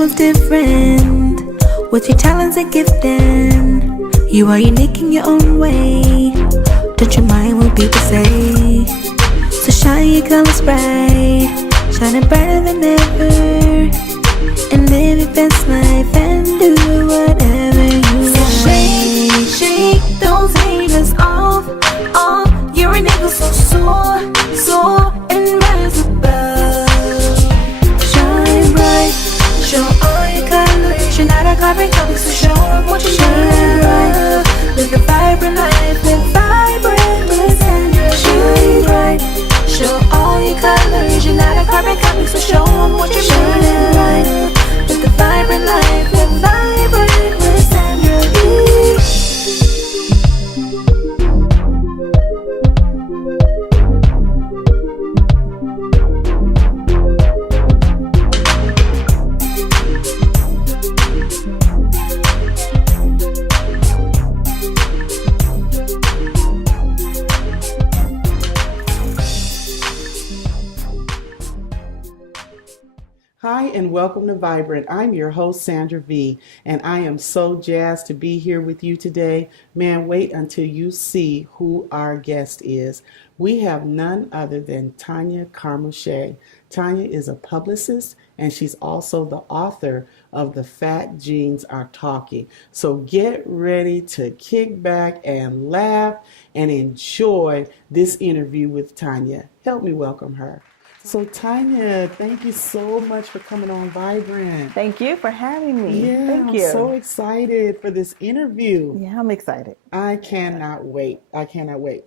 everyone's different. What's your talents and gifting? You are unique in your own way. Don't you mind what people say? So shine your colors bright, shining brighter than ever, and live your best life and do whatever you want. Shake, shake those haters off, off. You're an eagle so soar, soar and rise above. Shine bright, show all your colors. You're not a carbon copy, so show them what you shine bright. Live the vibrant life, live vibrant with Sandra. Shine bright, show all your colors. You're not a carbon copy, so show them what you shine bright. Live the vibrant life, live vibrant with Sandra V. Hi, and welcome to Vibrant. I'm your host, Sandra V, and I am so jazzed to be here with you today. Man, wait until you see who our guest is. We have none other than Tonya Carmouche. Tonya is a publicist, and she's also the author of The Fat Genes Are Talking. So get ready to kick back and laugh and enjoy this interview with Tonya. Help me welcome her. So Tonya, thank you so much for coming on Vibrant. Thank you for having me. Yeah, Thank you. I'm so excited for this interview. Yeah, I'm excited. I cannot wait.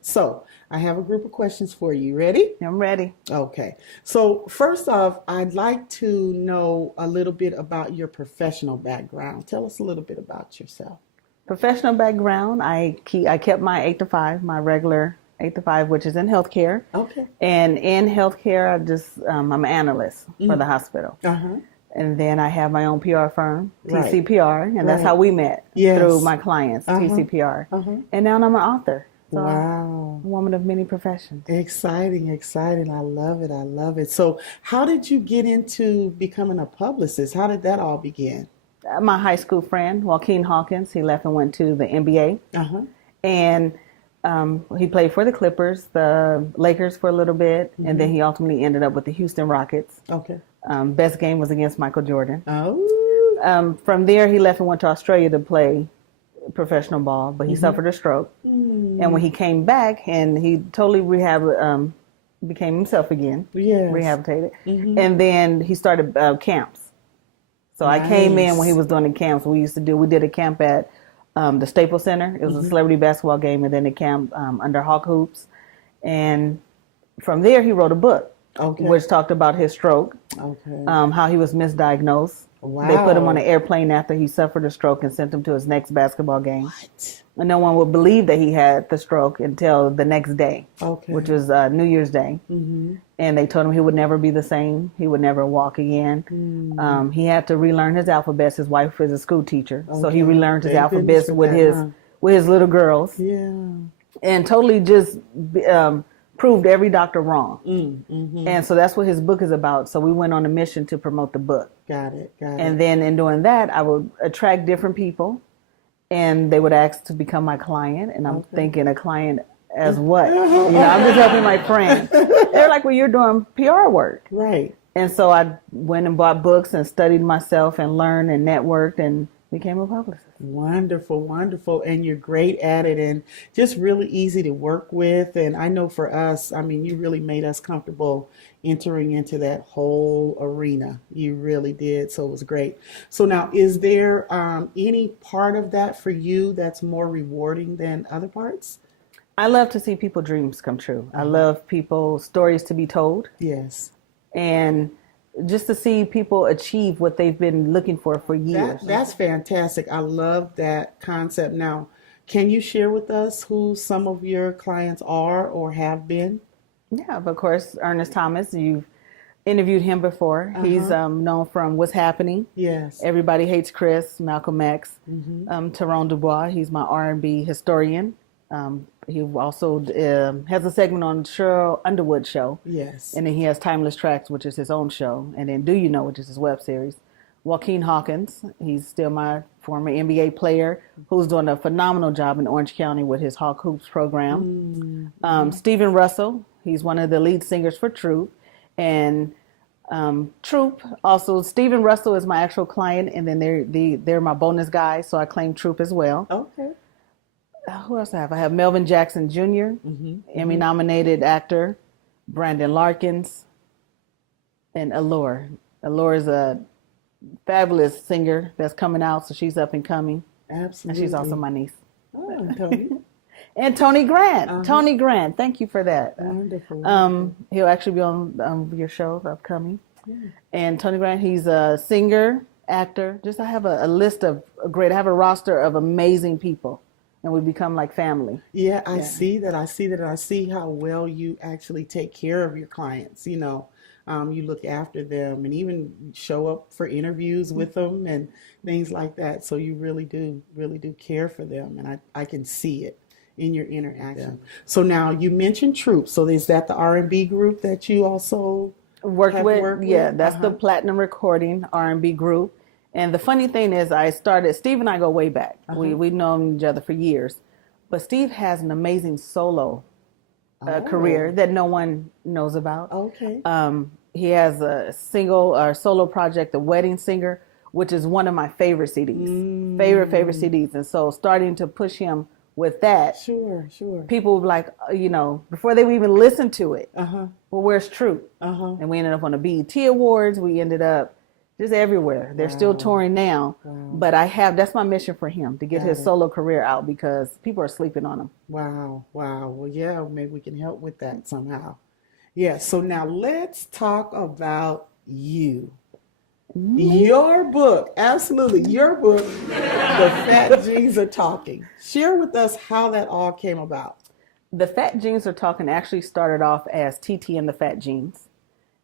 So I have a group of questions for you. Ready? I'm ready. Okay. So first off, I'd like to know a little bit about your professional background. Tell us a little bit about yourself. Professional background, I kept my 8 to 5, my regular 8 to 5, which is in healthcare. Okay. And in healthcare, I'm an analyst for the hospital. Uh-huh. And then I have my own PR firm, Right. TCPR, and that's Right. how we met, Yes. through my clients, TCPR. Uh-huh. And now I'm an author. So Wow. I'm a woman of many professions. Exciting. I love it. So how did you get into becoming a publicist? How did that all begin? My high school friend, Joaquin Hawkins, he left and went to the NBA. Uh-huh. And he played for the Clippers, the Lakers for a little bit, and then he ultimately ended up with the Houston Rockets. Okay. Best game was against Michael Jordan. Oh. From there, he left and went to Australia to play professional ball, but he suffered a stroke. And when he came back, and he totally became himself again, Yes. rehabilitated, and then he started camps. So I came in when he was doing the camps. We did a camp at the Staples Center. It was a celebrity basketball game, and then a camp under Hawk Hoops. And from there, he wrote a book, which talked about his stroke, how he was misdiagnosed. Wow. They put him on an airplane after he suffered a stroke and sent him to his next basketball game. What? And no one would believe that he had the stroke until the next day, Okay. which was New Year's Day. And they told him he would never be the same. He would never walk again. He had to relearn his alphabets. His wife is a school teacher, so he relearned his Thank alphabets goodness for with that, his little girls, Yeah. and totally just proved every doctor wrong. And so that's what his book is about. So we went on a mission to promote the book. Got it. And then in doing that, I would attract different people, and they would ask to become my client. And I'm thinking, a client as what? I'm just helping my friend. They're like, well, you're doing PR work. Right. And so I went and bought books and studied myself and learned and networked and became a publicist. Wonderful. And you're great at it and just really easy to work with. And I know for us, you really made us comfortable entering into that whole arena. You really did. So it was great. So now, is there any part of that for you that's more rewarding than other parts? I love to see people's dreams come true. I love people's stories to be told. Yes. And just to see people achieve what they've been looking for years. That's fantastic. I love that concept. Now, can you share with us who some of your clients are or have been? Yeah, of course, Ernest Thomas. You've interviewed him before. He's known from What's Happening. Yes. Everybody Hates Chris, Malcolm X, Tyrone Dubois. He's my R&B historian. He also has a segment on Cheryl Underwood's show. Yes. And then he has Timeless Tracks, which is his own show. And then Do You Know, which is his web series. Joaquin Hawkins. He's still my former NBA player who's doing a phenomenal job in Orange County with his Hawk Hoops program. Stephen Russell, he's one of the lead singers for Troop. And Troop, also Stephen Russell is my actual client, and then they're my bonus guys, so I claim Troop as well. Okay. Who else I have? I have Melvin Jackson Jr., Emmy-nominated actor, Brandon Larkins, and Allure. Allure is a fabulous singer that's coming out, so she's up and coming. Absolutely. And she's also my niece. Oh, and Tony. And Tony Grant. Tony Grant. Thank you for that. Wonderful. He'll actually be on your show upcoming. Yeah. And Tony Grant, he's a singer, actor. I have a list of I have a roster of amazing people. And we become like family. Yeah, I see that. I see how well you actually take care of your clients. You know, you look after them and even show up for interviews with them and things like that. So you really do care for them. And I can see it in your interaction. Yeah. So now you mentioned Troop. So is that the R&B group that you also worked with? Yeah, that's the Platinum Recording R&B group. And the funny thing is, Steve and I go way back. We've known each other for years. But Steve has an amazing solo career that no one knows about. Okay. He has a single or solo project, The Wedding Singer, which is one of my favorite CDs. Favorite CDs. And so starting to push him with that. Sure. People would be like, before they would even listen to it, well, where's Troop? And we ended up on the BET Awards. We ended up just everywhere. They're still touring now, but that's my mission for him, to get his solo career out because people are sleeping on him. Wow. Well, yeah, maybe we can help with that somehow. Yeah, so now let's talk about you. Your book, absolutely, your book, The Fat Jeans Are Talking. Share with us how that all came about. The Fat Jeans Are Talking actually started off as TT and the Fat Jeans.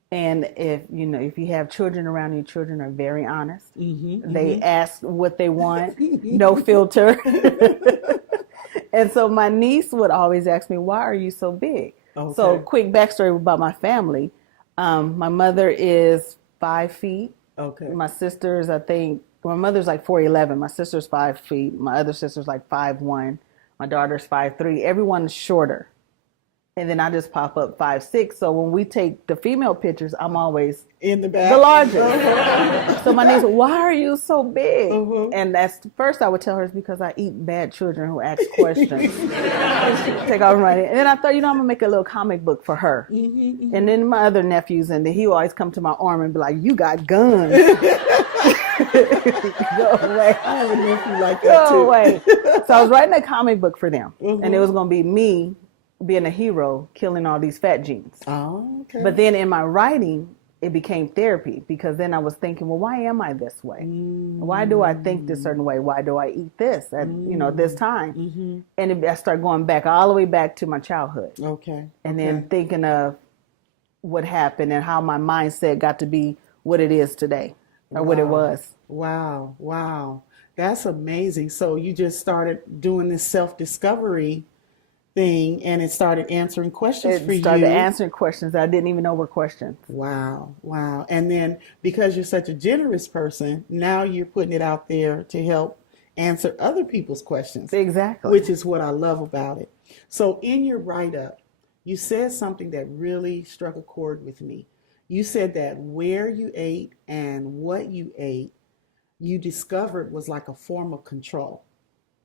And if you have children around, your children are very honest. They ask what they want, no filter. And so my niece would always ask me, why are you so big? Okay. So quick backstory about my family. My mother is 5 feet. Okay. My sisters, my mother's like 4'11". My sister's 5 feet. My other sister's like 5'1". My daughter's 5'3". Everyone's shorter. And then I just pop up 5'6". So when we take the female pictures, I'm always in the back, the largest. So my niece, why are you so big? And that's first I would tell her it's because I eat bad children who ask questions. Take off and write it. And then I thought, I'm gonna make a little comic book for her. And then my other nephews, and then he would always come to my arm and be like, "You got guns." Go away. I have a nephew like that too. Go away. So I was writing a comic book for them, and it was gonna be me being a hero, killing all these fat jeans. Oh, okay. But then in my writing, it became therapy because then I was thinking, well, why am I this way? Why do I think this certain way? Why do I eat this at this time? And I started going back all the way back to my childhood. Okay. And then thinking of what happened and how my mindset got to be what it is today or what it was. Wow. That's amazing. So you just started doing this self-discovery thing, and it started answering questions for you. It started answering questions that I didn't even know were questions. Wow. And then because you're such a generous person, now you're putting it out there to help answer other people's questions. Exactly. Which is what I love about it. So in your write-up, you said something that really struck a chord with me. You said that where you ate and what you ate, you discovered was like a form of control.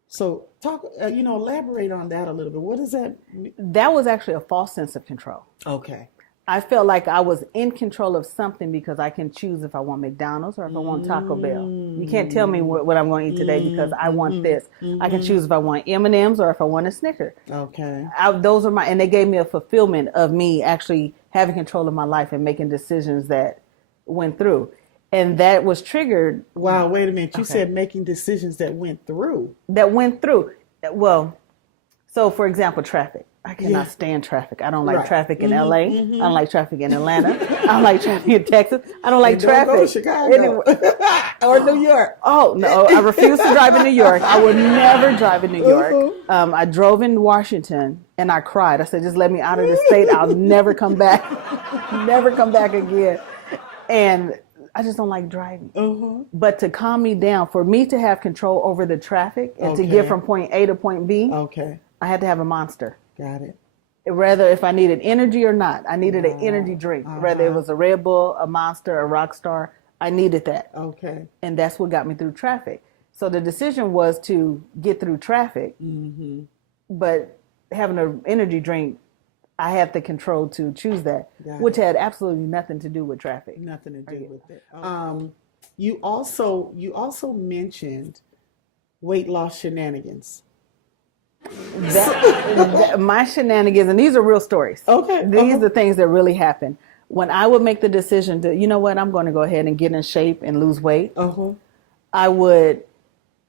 So elaborate on that a little bit. What does that mean? That was actually a false sense of control. Okay. I felt like I was in control of something because I can choose if I want McDonald's or if I want Taco Bell. You can't tell me what I'm going to eat today because I want this. I can choose if I want M&Ms or if I want a Snicker. Okay. Those are and they gave me a fulfillment of me actually having control of my life and making decisions that went through. And that was triggered. Wow, wait a minute. You said making decisions that went through. Well, so for example, traffic. I cannot stand traffic. I don't like traffic in LA. I don't like traffic in Atlanta. I don't like traffic in Texas. I don't like traffic. Don't go to Chicago. Or New York. Oh, no. I refuse to drive in New York. I would never drive in New York. I drove in Washington and I cried. I said, just let me out of the state. I'll never come back. Never come back again. And I just don't like driving. Uh-huh. But to calm me down, for me to have control over the traffic and to get from point A to point B, I had to have a Monster. Got it. Whether if I needed energy or not, I needed an energy drink. Whether it was a Red Bull, a Monster, a Rockstar, I needed that. Okay. And that's what got me through traffic. So the decision was to get through traffic, but having an energy drink, I had the control to choose that, which had absolutely nothing to do with traffic. Nothing to do with it. You also mentioned weight loss shenanigans. My shenanigans, and these are real stories. Okay. These are things that really happen. When I would make the decision to, you know what, I'm going to go ahead and get in shape and lose weight,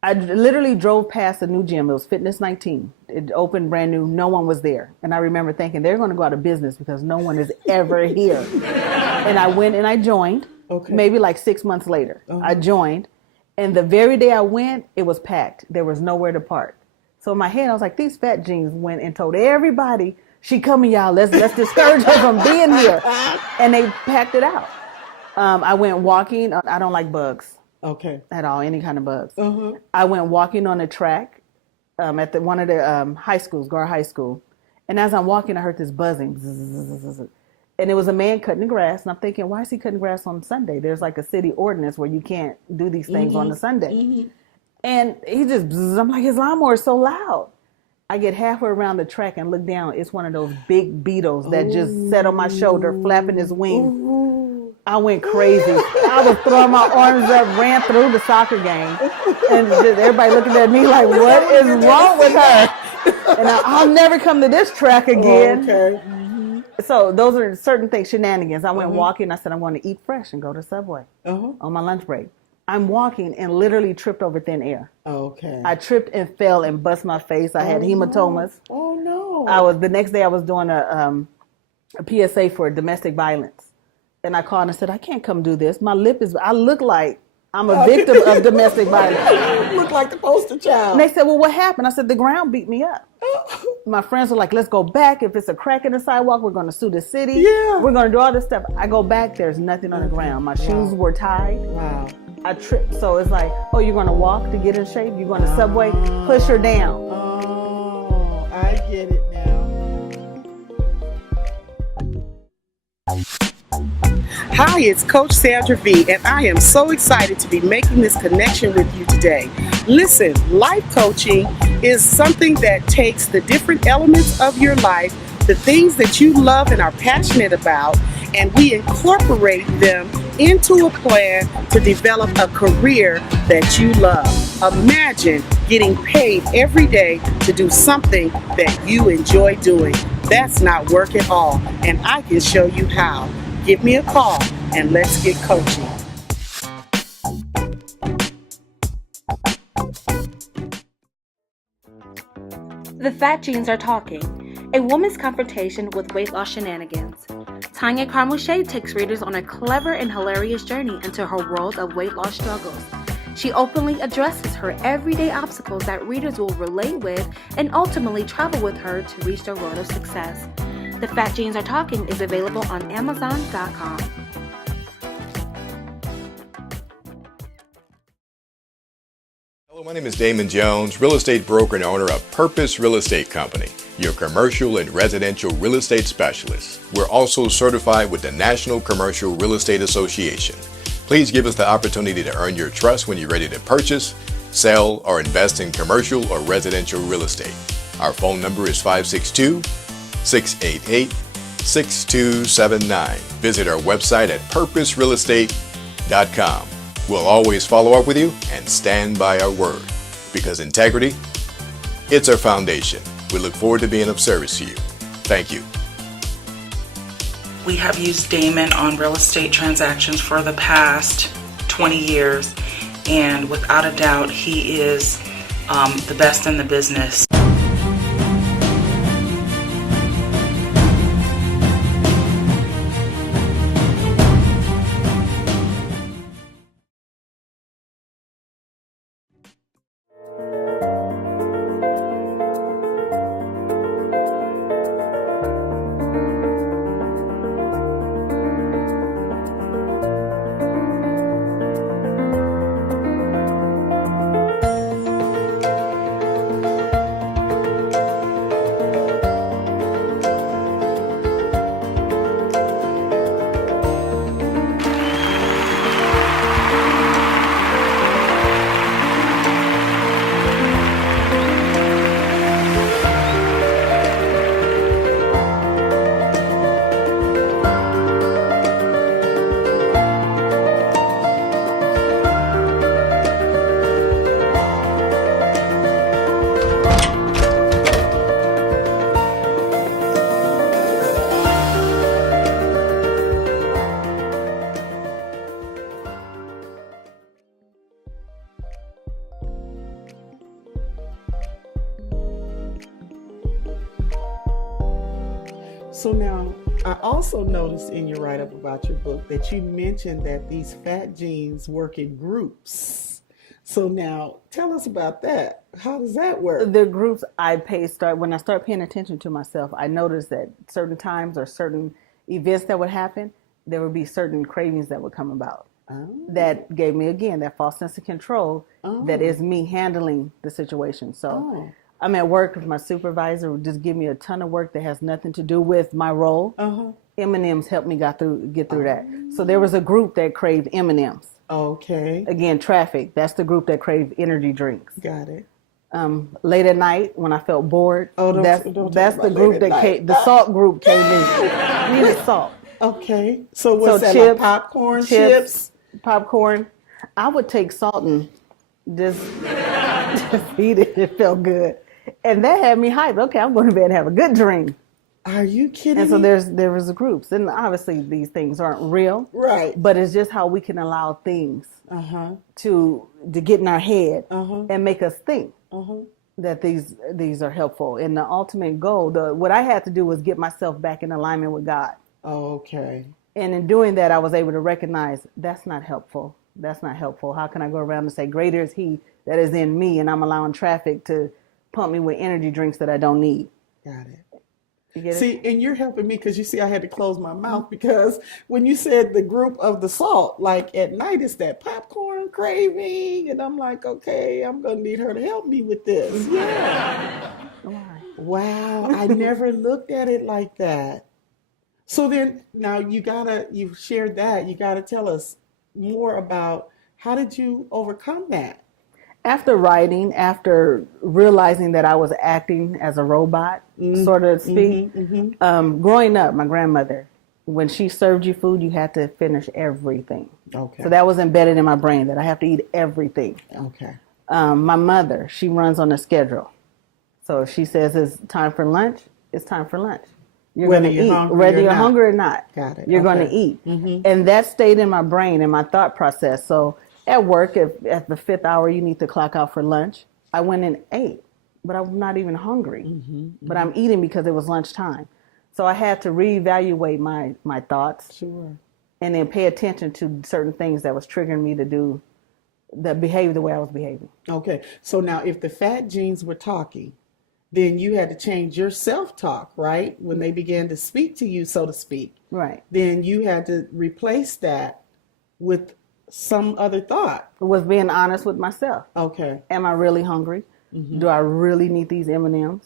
I literally drove past a new gym. It was Fitness 19. It opened brand new. No one was there. And I remember thinking, they're going to go out of business because no one is ever here. And I went and I joined, maybe like 6 months later. I joined. And the very day I went, it was packed. There was nowhere to park. So in my head, I was like, these fat jeans went and told everybody, she coming, y'all. Let's discourage her from being here. And they packed it out. I went walking. I don't like bugs. At all, any kind of bugs. I went walking on a track at one of the high schools, Gar High School. And as I'm walking, I heard this buzzing. Zzz, and it was a man cutting the grass. And I'm thinking, why is he cutting grass on Sunday? There's like a city ordinance where you can't do these things on a Sunday. And he just, I'm like, his lawnmower is so loud. I get halfway around the track and look down. It's one of those big beetles that just sat on my shoulder, flapping his wings. I went crazy. I was throwing my arms up, ran through the soccer game. And everybody looking at me like, what is wrong with her? And I'll never come to this track again. So those are certain things, shenanigans. I went walking. I said, I'm going to eat fresh and go to Subway on my lunch break. I'm walking and literally tripped over thin air. I tripped and fell and bust my face. I had hematomas. Oh no! The next day I was doing a PSA for domestic violence, and I called and I said, I can't come do this. My lip is. I look like I'm a victim of domestic violence. You look like the poster child. And they said, well, what happened? I said, the ground beat me up. My friends were like, let's go back. If it's a crack in the sidewalk, we're going to sue the city. We're going to do all this stuff. I go back. There's nothing on the ground. My shoes were tied. I tripped. So it's like, oh, you're going to walk to get in shape? You're going to Subway? Push her down. Oh, I get it now. Hi, it's Coach Sandra V, and I am so excited to be making this connection with you today. Listen, life coaching is something that takes the different elements of your life, the things that you love and are passionate about, and we incorporate them into a plan to develop a career that you love. Imagine getting paid every day to do something that you enjoy doing. That's not work at all, and I can show you how. Give me a call and let's get coaching. The Fat Genes Are Talking, a woman's confrontation with weight loss shenanigans. Tonya Carmouche takes readers on a clever and hilarious journey into her world of weight loss struggles. She openly addresses her everyday obstacles that readers will relate with and ultimately travel with her to reach their road of success. The Fat Genes Are Talking is available on Amazon.com. Hello, my name is Damon Jones, real estate broker and owner of Purpose Real Estate Company, your commercial and residential real estate specialist. We're also certified with the National Commercial Real Estate Association. Please give us the opportunity to earn your trust when you're ready to purchase, sell, or invest in commercial or residential real estate. Our phone number is 562-688-6279. Visit our website at purposerealestate.com. We'll always follow up with you and stand by our word, because integrity, it's our foundation. We look forward to being of service to you. Thank you. We have used Damon on real estate transactions for the past 20 years, and without a doubt, he is the best in the business. So now, I also noticed in your write-up about your book that you mentioned that these fat genes work in groups. So now, tell us about that. How does that work? The groups when I start paying attention to myself, I noticed that certain times or certain events that would happen, there would be certain cravings that would come about. Oh. That gave me, again, that false sense of control that is me handling the situation. So I'm at work with my supervisor would just give me a ton of work that has nothing to do with my role. M&Ms helped me get through that. So there was a group that craved M&Ms. Okay. Again, traffic. That's the group that craved energy drinks. Got it. Late at night when I felt bored, that's the group the salt group came in. Needed salt. Okay. So what's that, chips, like popcorn, chips? Popcorn. I would take salt and just eat it. It felt good. And that had me hyped. Okay, I'm going to bed and have a good dream. Are you kidding And so me? there was the groups. And obviously these things aren't real. Right. But it's just how we can allow things to get in our head and make us think that these are helpful. And the ultimate goal, what I had to do was get myself back in alignment with God. Okay. And in doing that, I was able to recognize that's not helpful. That's not helpful. How can I go around and say, greater is he that is in me, and I'm allowing traffic to pump me with energy drinks that I don't need. Got it. You get See, and you're helping me because you see I had to close my mouth because when you said the group of the salt, like at night it's that popcorn craving, and I'm like, okay, I'm going to need her to help me with this. Yeah. Wow. I never looked at it like that. So then now you've shared that, you got to tell us more about how did you overcome that? After writing, after realizing that I was acting as a robot, sort of speak, growing up, my grandmother, when she served you food, you had to finish everything. Okay. So that was embedded in my brain that I have to eat everything. Okay. My mother, she runs on a schedule. So if she says it's time for lunch, it's time for lunch. You're going to eat, whether you're hungry or not. Got it. You're going to eat. And that stayed in my brain and my thought process. So at work, if at the 5th hour you need to clock out for lunch, I went and ate, but I'm not even hungry. But I'm eating because it was lunchtime. So I had to reevaluate my thoughts. Sure. And then pay attention to certain things that was triggering me to behave the way I was behaving. Okay. So now if the fat genes were talking, then you had to change your self-talk, right? When they began to speak to you, so to speak. Right. Then you had to replace that with some other thought. It was being honest with myself. Okay. Am I really hungry? Do I really need these M&Ms?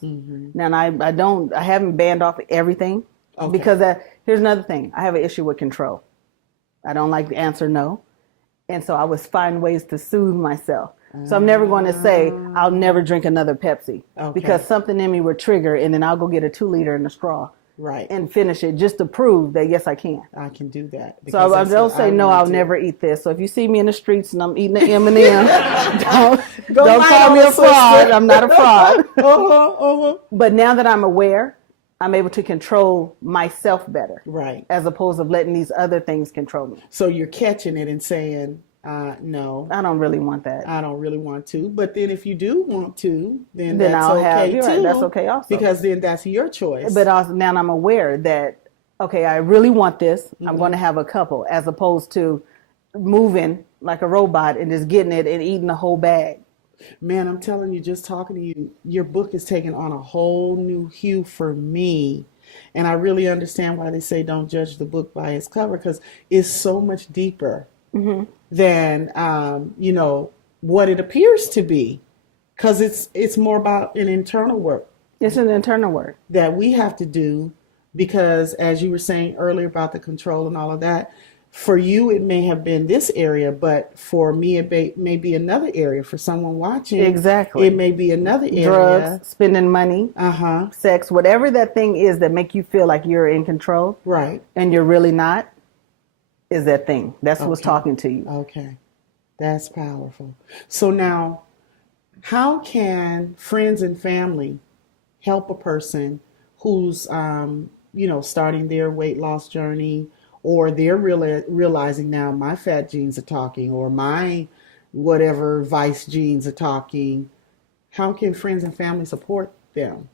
Now, I haven't banned off everything because here's another thing. I have an issue with control. I don't like to answer no. And so I was finding ways to soothe myself. So I'm never going to say, I'll never drink another Pepsi because something in me would trigger, and then I'll go get a 2-liter and a straw and finish it just to prove that, yes, I can. I can do that. So I don't say, no, I'll never eat this. So if you see me in the streets and I'm eating an M&M, don't call me a fraud. I'm not a fraud. But now that I'm aware, I'm able to control myself better. Right. As opposed to letting these other things control me. So you're catching it and saying, no, I don't really want that. I don't really want to. But then if you do want to, then that's I'll okay too. Right, that's okay also. Because then that's your choice. But also now I'm aware that, okay, I really want this. I'm going to have a couple, as opposed to moving like a robot and just getting it and eating the whole bag. Man, I'm telling you, just talking to you, your book is taking on a whole new hue for me. And I really understand why they say don't judge the book by its cover, because it's so much deeper than, what it appears to be. Because it's more about an internal work. It's an internal work. That we have to do, because as you were saying earlier about the control and all of that, for you, it may have been this area, but for me, it may be another area. For someone watching, exactly, it may be another area. Drugs, spending money, sex, whatever that thing is that make you feel like you're in control, right? And you're really not. Is that thing? That's what's talking to you. Okay, that's powerful. So now, how can friends and family help a person who's, starting their weight loss journey? Or they're realizing now my fat genes are talking, or my whatever vice genes are talking. How can friends and family support them?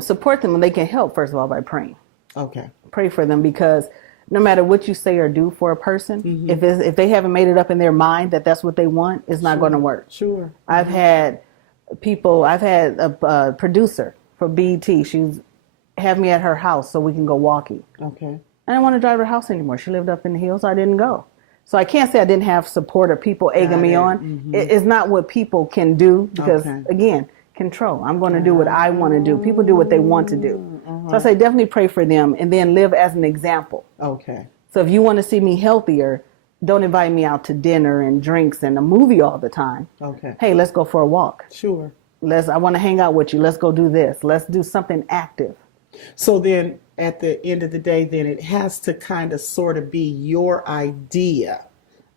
Support them, and they can help, first of all, by praying. Okay. Pray for them, because no matter what you say or do for a person, if they haven't made it up in their mind that that's what they want, it's not going to work. Sure. I've had a producer for BET. She's have me at her house so we can go walking. Okay. I didn't want to drive to her house anymore. She lived up in the hills. I didn't go. So I can't say I didn't have support or people egging me on. It's not what people can do, because, again, control. I'm going to do what I want to do. People do what they want to do. So I say definitely pray for them, and then live as an example. Okay. So if you want to see me healthier, don't invite me out to dinner and drinks and a movie all the time. Okay. Hey, let's go for a walk. Sure. I want to hang out with you. Let's go do this. Let's do something active. So then at the end of the day, then it has to kind of sort of be your idea.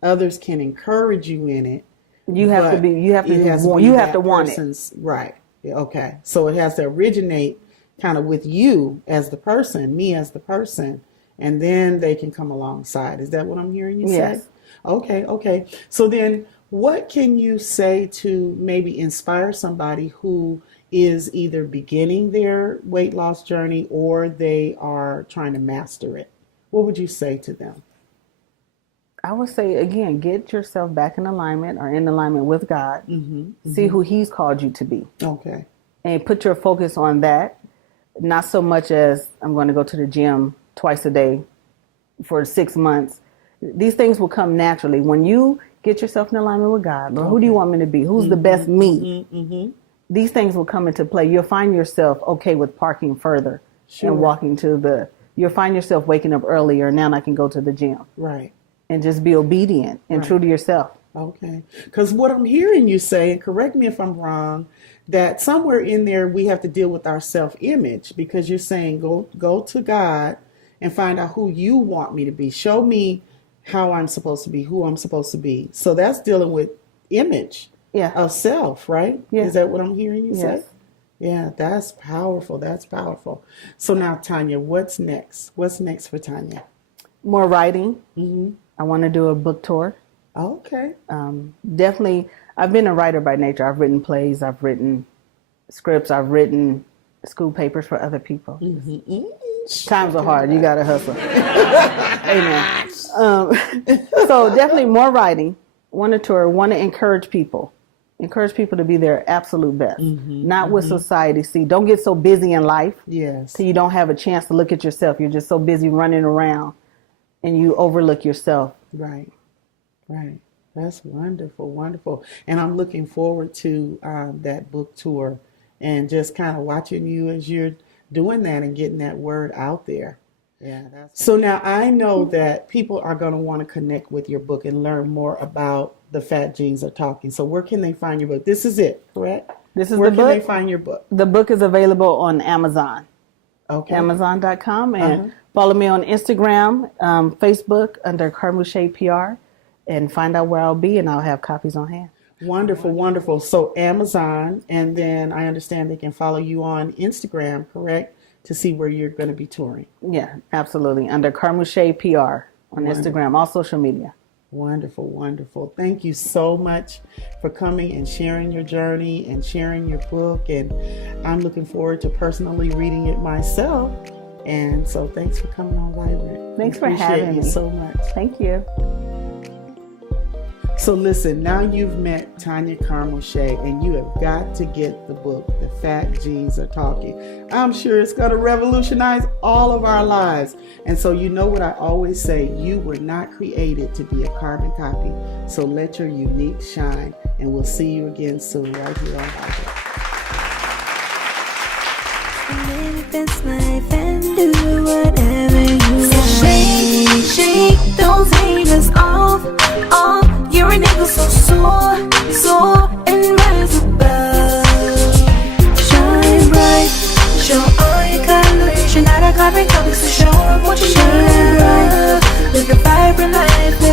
Others can encourage you in it. You have to want it. Right. Okay. So it has to originate kind of with you as the person, me as the person, and then they can come alongside. Is that what I'm hearing you say? Yes. Okay. So then what can you say to maybe inspire somebody who is either beginning their weight loss journey or they are trying to master it? What would you say to them? I would say, again, get yourself back in alignment or in alignment with God. See who He's called you to be. Okay. And put your focus on that. Not so much as I'm going to go to the gym twice a day for 6 months. These things will come naturally. When you get yourself in alignment with God, Lord, who do you want me to be? Who's the best me? These things will come into play. You'll find yourself okay with parking further and walking you'll find yourself waking up earlier. Now I can go to the gym. Right. And just be obedient and true to yourself. Okay. Because what I'm hearing you say, and correct me if I'm wrong, that somewhere in there we have to deal with our self-image, because you're saying go to God and find out who you want me to be. Show me how I'm supposed to be, who I'm supposed to be. So that's dealing with image of self, right? Yeah. Is that what I'm hearing you say? Yes. Yeah, that's powerful. That's powerful. So now, Tonya, what's next? What's next for Tonya? More writing. I want to do a book tour. Okay. Definitely, I've been a writer by nature. I've written plays, I've written scripts, I've written school papers for other people. Times are hard. You got to hustle. Amen. So definitely more writing. Want to tour, want to encourage people. Encourage people to be their absolute best. Not what society see. Don't get so busy in life till you don't have a chance to look at yourself. You're just so busy running around and you overlook yourself. Right. That's wonderful, wonderful. And I'm looking forward to that book tour and just kind of watching you as you're doing that and getting that word out there. Yeah. So now I know that people are going to want to connect with your book and learn more about The Fat Genes Are Talking. So where can they find your book? This is it, correct? This is where the book. Where can they find your book? The book is available on Amazon. Okay. Amazon.com, and follow me on Instagram, Facebook under Carmouche PR, and find out where I'll be, and I'll have copies on hand. Wonderful, wonderful. So Amazon, and then I understand they can follow you on Instagram, correct, to see where you're going to be touring. Yeah, absolutely. Under Carmouche PR on Instagram, all social media. Wonderful, wonderful. Thank you so much for coming and sharing your journey and sharing your book. And I'm looking forward to personally reading it myself. And so thanks for coming on Vibrant. Thanks for having me so much. Thank you. So listen, now you've met Tonya Carmouche, and you have got to get the book, The Fat Genes Are Talking. I'm sure it's going to revolutionize all of our lives. And so you know what I always say, you were not created to be a carbon copy. So let your unique shine, and we'll see you again soon right here on Vibrant. Live this life and do whatever you want. Shake those haters off. You're a nigga so sore, and rise above. Shine bright, show all your colors. You're not a carbon copy, so show 'em what you shine bright. Live the vibrant life.